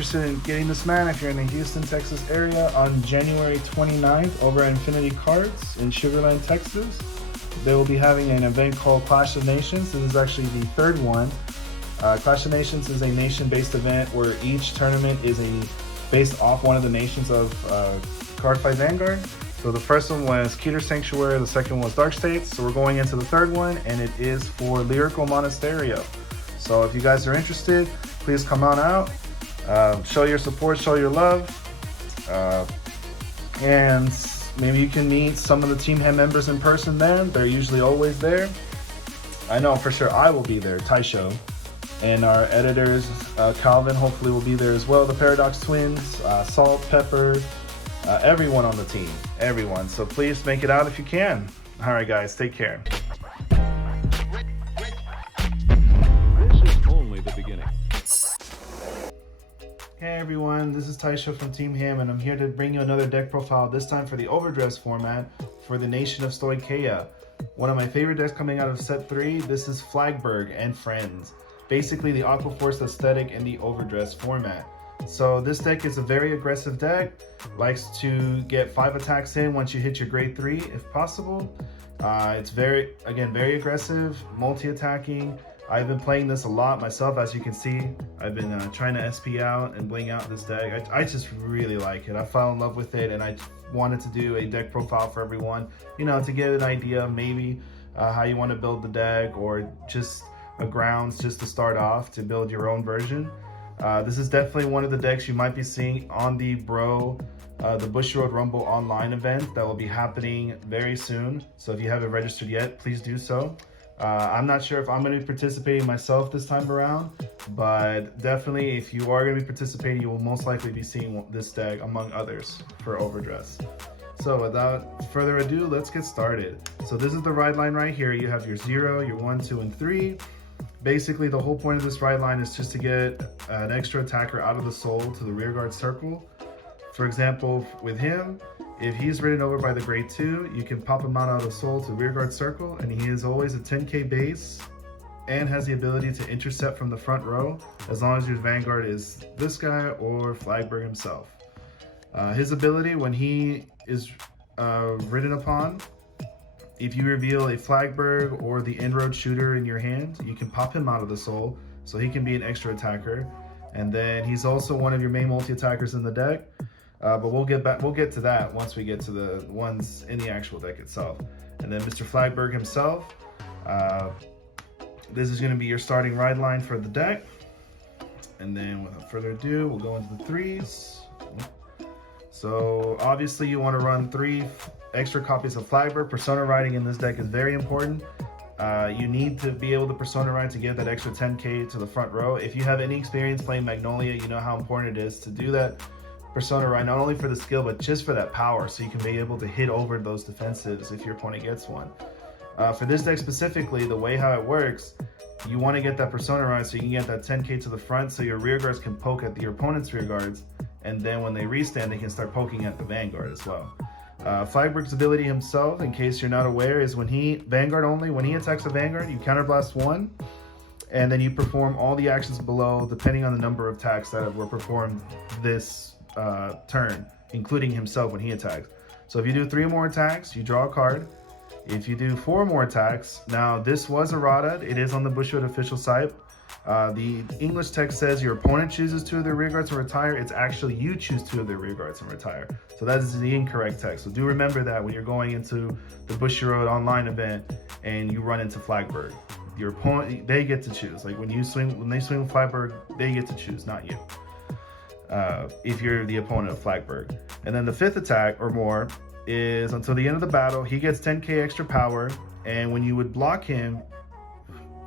interested in getting this man, if you're in the Houston, Texas area, on January 29th over at Infinity Cards in Sugar Land, Texas, they will be having an event called Clash of Nations. This is actually the third one. Clash of Nations is a nation-based event where each tournament is based off one of the nations of Cardfight Vanguard. So the first one was Keter Sanctuary, the second one was Dark States. So we're going into the third one, and it is for Lyrical Monasterio. So if you guys are interested, please come on out, show your support, show your love, and maybe you can meet some of the Team Haam members in person there. They're usually always there. I know for sure I will be there, Taicho. And our editors, Kalvin, hopefully will be there as well. The Paradox Twins, Salt, Pepper, everyone on the team, everyone. So please make it out if you can. All right, guys, take care. This is only the beginning. Hey everyone, this is Taicho from Team Haam, and I'm here to bring you another deck profile, this time for the OverDress format for the Nation of Stoicheia. One of my favorite decks coming out of set 3, this is Flagburg and Friends. Basically the Aquaforce aesthetic in the OverDress format. So this deck is a very aggressive deck, likes to get 5 attacks in once you hit your grade 3 if possible. It's very aggressive, multi-attacking. I've been playing this a lot myself, as you can see. I've been trying to SP out and bling out this deck. I just really like it. I fell in love with it, and I wanted to do a deck profile for everyone, you know, to get an idea of maybe how you want to build the deck, or just a grounds just to start off to build your own version. This is definitely one of the decks you might be seeing on the the Bushiroad Rumble online event that will be happening very soon. So if you haven't registered yet, please do so. I'm not sure if I'm going to be participating myself this time around, but definitely if you are going to be participating, you will most likely be seeing this deck among others for OverDress. So without further ado, let's get started. So this is the ride line right here. You have your 0, your 1, 2, and 3. Basically, the whole point of this ride line is just to get an extra attacker out of the soul to the rearguard circle. For example, with him, if he's ridden over by the grade 2, you can pop him out of the soul to rearguard circle, and he is always a 10k base and has the ability to intercept from the front row as long as your vanguard is this guy or Flagburg himself. His ability, when he is ridden upon, if you reveal a Flagburg or the Inroad Shooter in your hand, you can pop him out of the soul, so he can be an extra attacker. And then he's also one of your main multi-attackers in the deck. But we'll get to that once we get to the ones in the actual deck itself. And then Mr. Flagburg himself, this is going to be your starting ride line for the deck. And then without further ado, we'll go into the 3s. So obviously you want to run 3 extra copies of Flagburg. Persona riding in this deck is very important. You need to be able to persona ride to get that extra 10k to the front row. If you have any experience playing Magnolia, you know how important it is to do that persona ride, not only for the skill, but just for that power, so you can be able to hit over those defensives if your opponent gets one. For this deck specifically, the way how it works, you want to get that persona ride so you can get that 10k to the front, so your rear guards can poke at your opponent's rear guards, and then when they restand, they can start poking at the vanguard as well. Flagburg's ability himself, in case you're not aware, is when he attacks a vanguard, you counterblast 1, and then you perform all the actions below depending on the number of attacks that were performed this turn, including himself when he attacks. So if you do 3 more attacks, you draw a card. If you do 4 more attacks, now this was errata, it is on the Bushiroad official site. The English text says your opponent chooses 2 of their rearguards to retire. It's actually you choose 2 of their rearguards and retire. So that is the incorrect text. So do remember that when you're going into the Bushiroad online event and you run into Flagburg. Your opponent, they get to choose. Like when they swing Flagburg, they get to choose, not you. If you're the opponent of Flagburg. And then the 5th attack or more is until the end of the battle, he gets 10k extra power, and when you would block him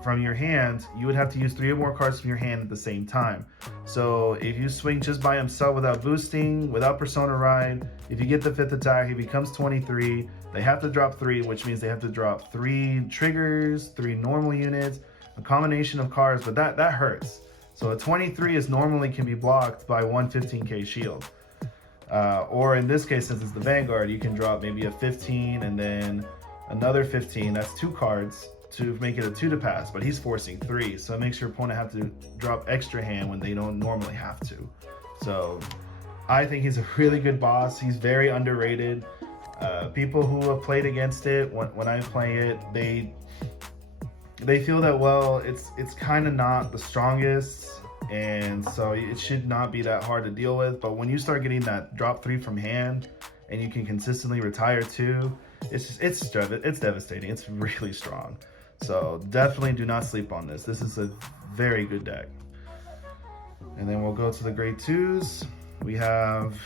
from your hand, you would have to use 3 or more cards from your hand at the same time. So if you swing just by himself without boosting, without persona ride, if you get the 5th attack, he becomes 23. They have to drop 3, which means they have to drop 3 triggers, 3 normal units, a combination of cards, but that hurts. So a 23 normally can be blocked by 1 15k shield. Or in this case, since it's the Vanguard, you can drop maybe a 15 and then another 15. That's 2 cards to make it a 2 to pass, but he's forcing 3. So it makes your opponent have to drop extra hand when they don't normally have to. So I think he's a really good boss. He's very underrated. People who have played against it, when I play it, they feel that, well, it's kind of not the strongest, and so it should not be that hard to deal with. But when you start getting that drop 3 from hand, and you can consistently retire 2, it's devastating. It's really strong. So definitely do not sleep on this. This is a very good deck. And then we'll go to the grade 2s. We have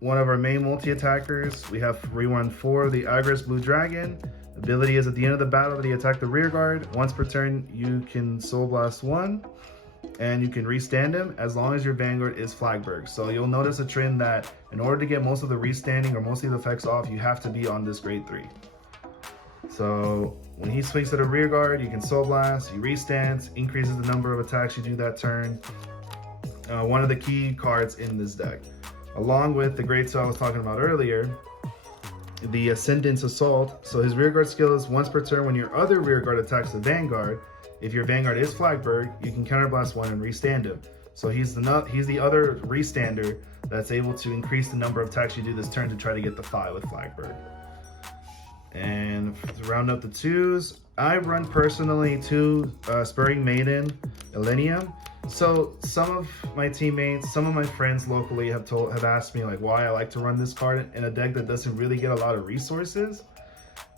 one of our main multi-attackers. We have rerun 4, the Aggress Blue Dragon. Ability is at the end of the battle that you attack the rear guard. Once per turn, you can Soul Blast 1, and you can restand him as long as your Vanguard is Flagburg. So you'll notice a trend that in order to get most of the restanding or most of the effects off, you have to be on this grade 3. So when he swings to the rear guard, you can Soul Blast, he restands, increases the number of attacks you do that turn. One of the key cards in this deck. Along with the grade 2 I was talking about earlier, the Ascendant Assault. So his rearguard skill is once per turn when your other rearguard attacks the Vanguard. If your Vanguard is Flagburg, you can counterblast 1 and restand him. So he's the other restander that's able to increase the number of attacks you do this turn to try to get the 5 with Flagburg. And to round up the 2s, I run personally 2 Spurring Maiden Elenium. So some of my teammates, some of my friends locally have asked me like why I like to run this card in a deck that doesn't really get a lot of resources.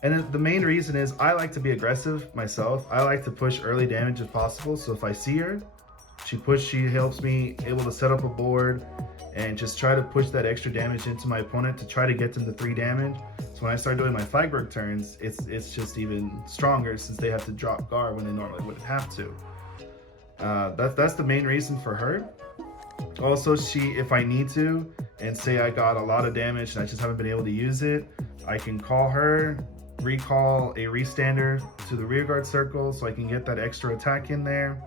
And the main reason is I like to be aggressive myself. I like to push early damage if possible. So if I see her, she helps me able to set up a board and just try to push that extra damage into my opponent to try to get them to 3 damage. So when I start doing my Flagburg turns, it's just even stronger since they have to drop guard when they normally wouldn't have to. That's the main reason for her. Also, if I need to, and say I got a lot of damage and I just haven't been able to use it, I can call her, recall a restander to the rearguard circle so I can get that extra attack in there.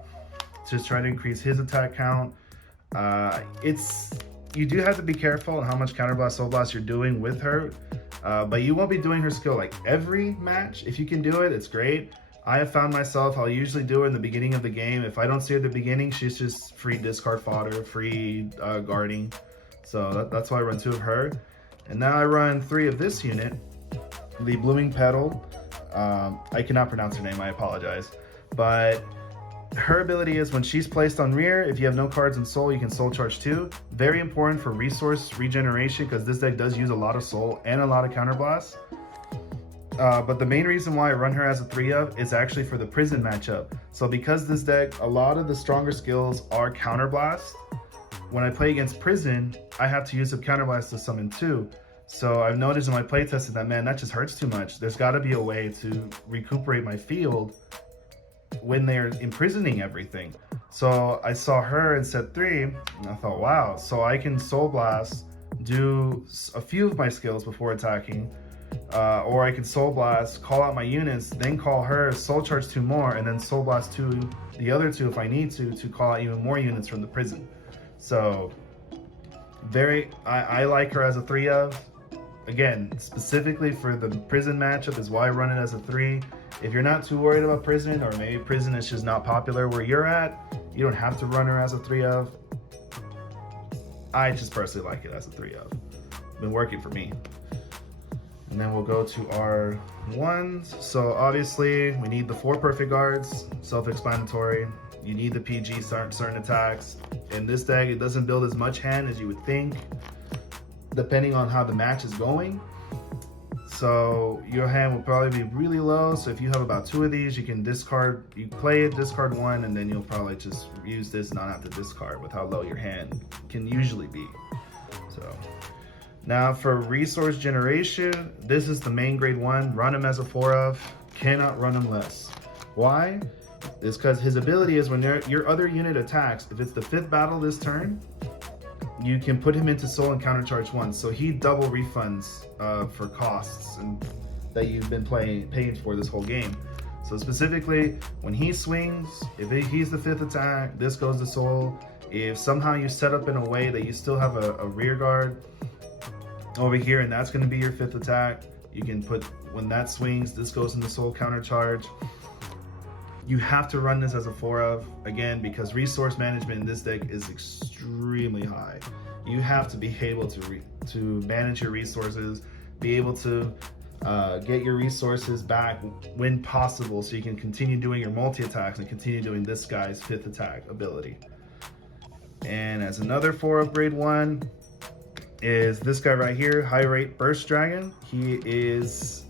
Just try to increase his attack count. You do have to be careful on how much counterblast, soul blast you're doing with her, but you won't be doing her skill like every match. If you can do it, it's great. I have found myself, I'll usually do it in the beginning of the game. If I don't see her at the beginning, she's just free discard fodder, free guarding. So that's why I run 2 of her. And now I run 3 of this unit, the Blooming Petal. I cannot pronounce her name, I apologize. But her ability is when she's placed on rear, if you have no cards in soul, you can soul charge 2. Very important for resource regeneration because this deck does use a lot of soul and a lot of counterblast. But the main reason why I run her as a 3 of is actually for the prison matchup. So because this deck, a lot of the stronger skills are counterblast, when I play against prison, I have to use a counterblast to summon 2. So I've noticed in my playtesting that, man, that just hurts too much. There's got to be a way to recuperate my field when they're imprisoning everything. So I saw her in set 3, and I thought, wow, so I can Soul Blast, do a few of my skills before attacking, or I can Soul Blast, call out my units, then call her, Soul Charge 2 more, and then Soul Blast 2, the other 2 if I need to call out even more units from the prison. So I like her as a 3 of. Again, specifically for the prison matchup is why I run it as a 3. If you're not too worried about prison, or maybe prison is just not popular where you're at, you don't have to run her as a 3 of. I just personally like it as a 3 of. Been working for me. And then we'll go to our 1s. So obviously we need the 4 perfect guards, self-explanatory. You need the PG certain attacks. In this deck, it doesn't build as much hand as you would think, depending on how the match is going. So your hand will probably be really low. So if you have about 2 of these, you can discard, you play it, discard 1, and then you'll probably just use this and not have to discard with how low your hand can usually be. So now for resource generation, this is the main grade 1. Run him as a 4 of, cannot run him less. Why? It's because his ability is when your other unit attacks, if it's the 5th battle this turn, you can put him into soul and countercharge 1. So he double refunds for costs and that you've been paying for this whole game. So specifically, when he swings, if he's the 5th attack, this goes to soul. If somehow you set up in a way that you still have a rear guard over here, and that's going to be your 5th attack, you can put, when that swings, this goes into soul countercharge. You have to run this as a 4 of, again, because resource management in this deck is extremely high. You have to be able to manage your resources, be able to get your resources back when possible, so you can continue doing your multi-attacks and continue doing this guy's 5th attack ability. And as another 4 of grade 1 is this guy right here, High Rate Burst Dragon. He is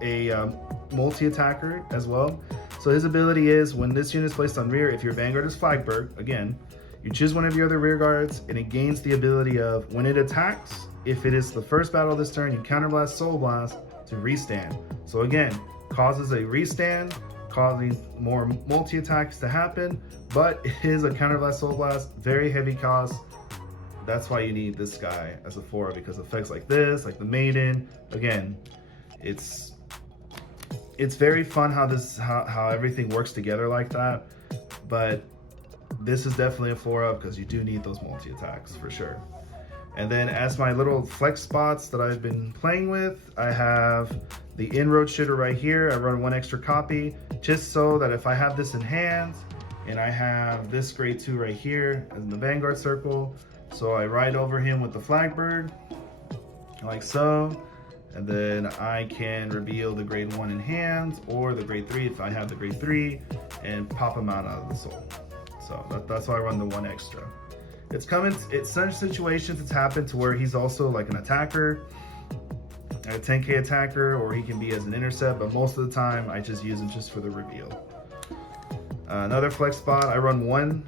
a multi-attacker as well. So his ability is, when this unit is placed on rear, if your Vanguard is Flagburg, again, you choose one of your other rear guards, and it gains the ability of, when it attacks, if it is the first battle of this turn, you counterblast Soul Blast to restand. So again, causes a restand, causing more multi-attacks to happen, but it is a counterblast Soul Blast, very heavy cost. That's why you need this guy as a 4, because effects like this, like the Maiden, again, it's very fun how everything works together like that, but this is definitely a 4 of, because you do need those multi-attacks for sure. And then as my little flex spots that I've been playing with, I have the Inroad Shooter right here. I run 1 extra copy, just so that if I have this in hand, and I have this grade 2 right here in the Vanguard circle, so I ride over him with the Flagburg, like so. And then I can reveal the grade 1 in hand, or the grade 3 if I have the grade 3, and pop him out of the soul. So that's why I run the 1 extra. It's such situations it's happened to where he's also like an attacker, a 10k attacker, or he can be as an intercept, but most of the time I just use him just for the reveal. Another flex spot, I run 1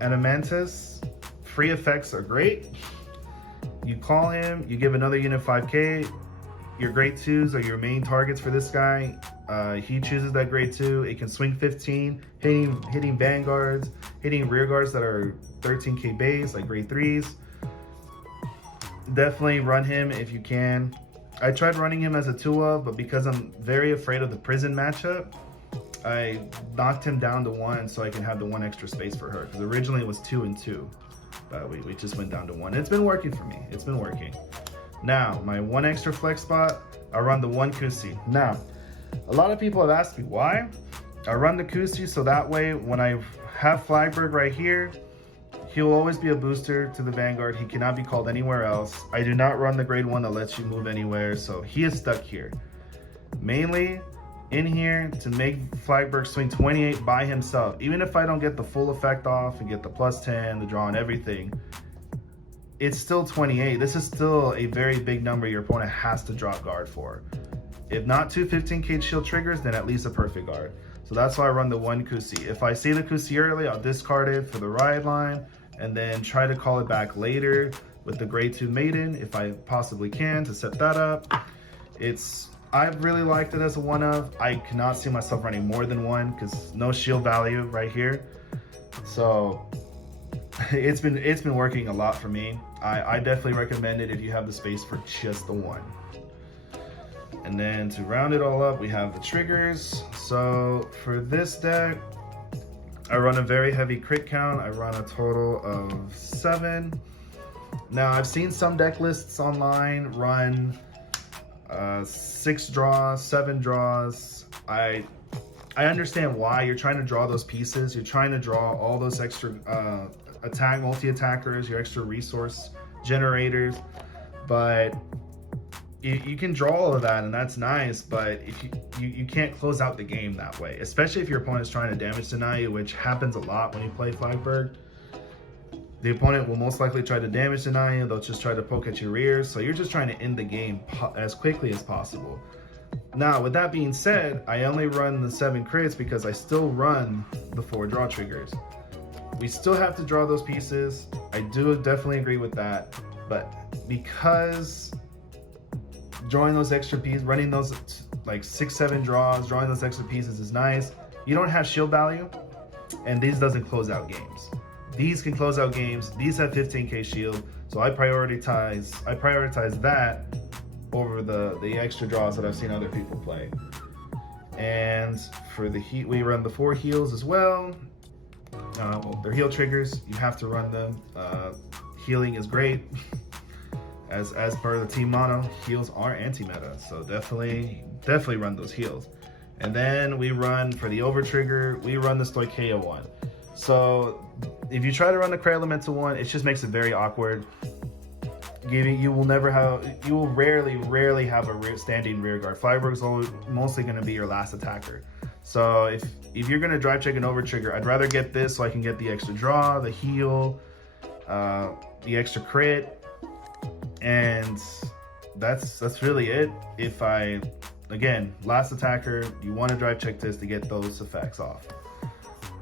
Animantis. Free effects are great. You call him, you give another unit 5k. Your grade 2s are your main targets for this guy. He chooses that grade 2. It can swing 15, hitting vanguards, hitting rear guards that are 13k base, like grade 3s. Definitely run him if you can. I tried running him as a 2 of, but because I'm very afraid of the prison matchup, I knocked him down to 1 so I can have the 1 extra space for her. Because originally it was 2 and 2, but we just went down to 1. It's been working for me. It's been working. Now, my 1 extra flex spot, I run the 1 Kusi. Now, a lot of people have asked me why. I run the Kusi so that way when I have Flagburg right here, he'll always be a booster to the Vanguard. He cannot be called anywhere else. I do not run the grade 1 that lets you move anywhere, so he is stuck here. Mainly in here to make Flagburg swing 28 by himself. Even if I don't get the full effect off and get the +10, the draw and everything, it's still 28. This is still a very big number your opponent has to drop guard for. If not 2 15k shield triggers, then at least a perfect guard. So that's why I run the 1 Kusi. If I see the Kusi early, I'll discard it for the ride line and then try to call it back later with the grade 2 Maiden if I possibly can to set that up. I've really liked it as a 1 of. I cannot see myself running more than 1 because no shield value right here. So it's been working a lot for me. I definitely recommend it if you have the space for just the 1. And then to round it all up, we have the triggers. So for this deck, I run a very heavy crit count. I run a total of 7. Now I've seen some deck lists online run 6 draws, 7 draws. I understand why. You're trying to draw those pieces. You're trying to draw all those extra multi-attackers, your extra resource generators, but you can draw all of that and that's nice, but if you can't close out the game that way, especially if your opponent's trying to damage deny you, which happens a lot when you play Flagburg. The opponent will most likely try to damage deny you. They'll just try to poke at your rears, so you're just trying to end the game as quickly as possible. Now, with that being said, I only run the 7 crits because I still run the 4 draw triggers. We still have to draw those pieces. I do definitely agree with that, but because drawing those extra pieces, running those like 6-7 draws, drawing those extra pieces is nice. You don't have shield value, and these doesn't close out games. These can close out games. These have 15k shield, so I prioritize that over the extra draws that I've seen other people play. And for the heat, we run the 4 heals as well. Well, they're heal triggers. You have to run them. Healing is great. As per the team mono, heals are anti-meta, so definitely run those heals. And then we run, for the over trigger, we run the Stoicheia one. So if you try to run the Cray Elemental one, it just makes it very awkward. You will rarely have a standing rear guard. Flagburg's mostly going to be your last attacker. So if you're going to drive check an over trigger, I'd rather get this so I can get the extra draw, the heal, the extra crit, and that's really it. Again, last attacker, you want to drive check this to get those effects off.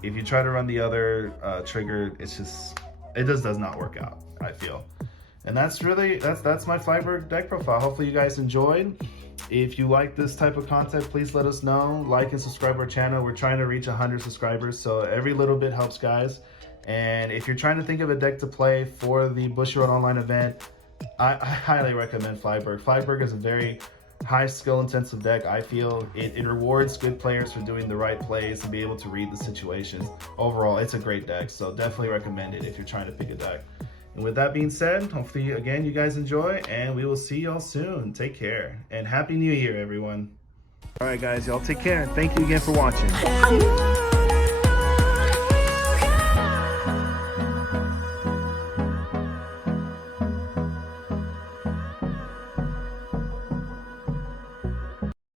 If you try to run the other trigger, it just does not work out, I feel. And that's my Flagburg deck profile. Hopefully you guys enjoyed. If you like this type of content, please let us know. Like and subscribe our channel. We're trying to reach 100 subscribers, so every little bit helps, guys. And if you're trying to think of a deck to play for the Bushiroad Online event, I highly recommend Flagburg. Flagburg is a very high skill intensive deck. I feel it rewards good players for doing the right plays and be able to read the situations. Overall, it's a great deck, so definitely recommend it if you're trying to pick a deck. And with that being said, hopefully again you guys enjoy, and we will see y'all soon. Take care and Happy New Year, everyone. All right guys, y'all take care. Thank you again for watching.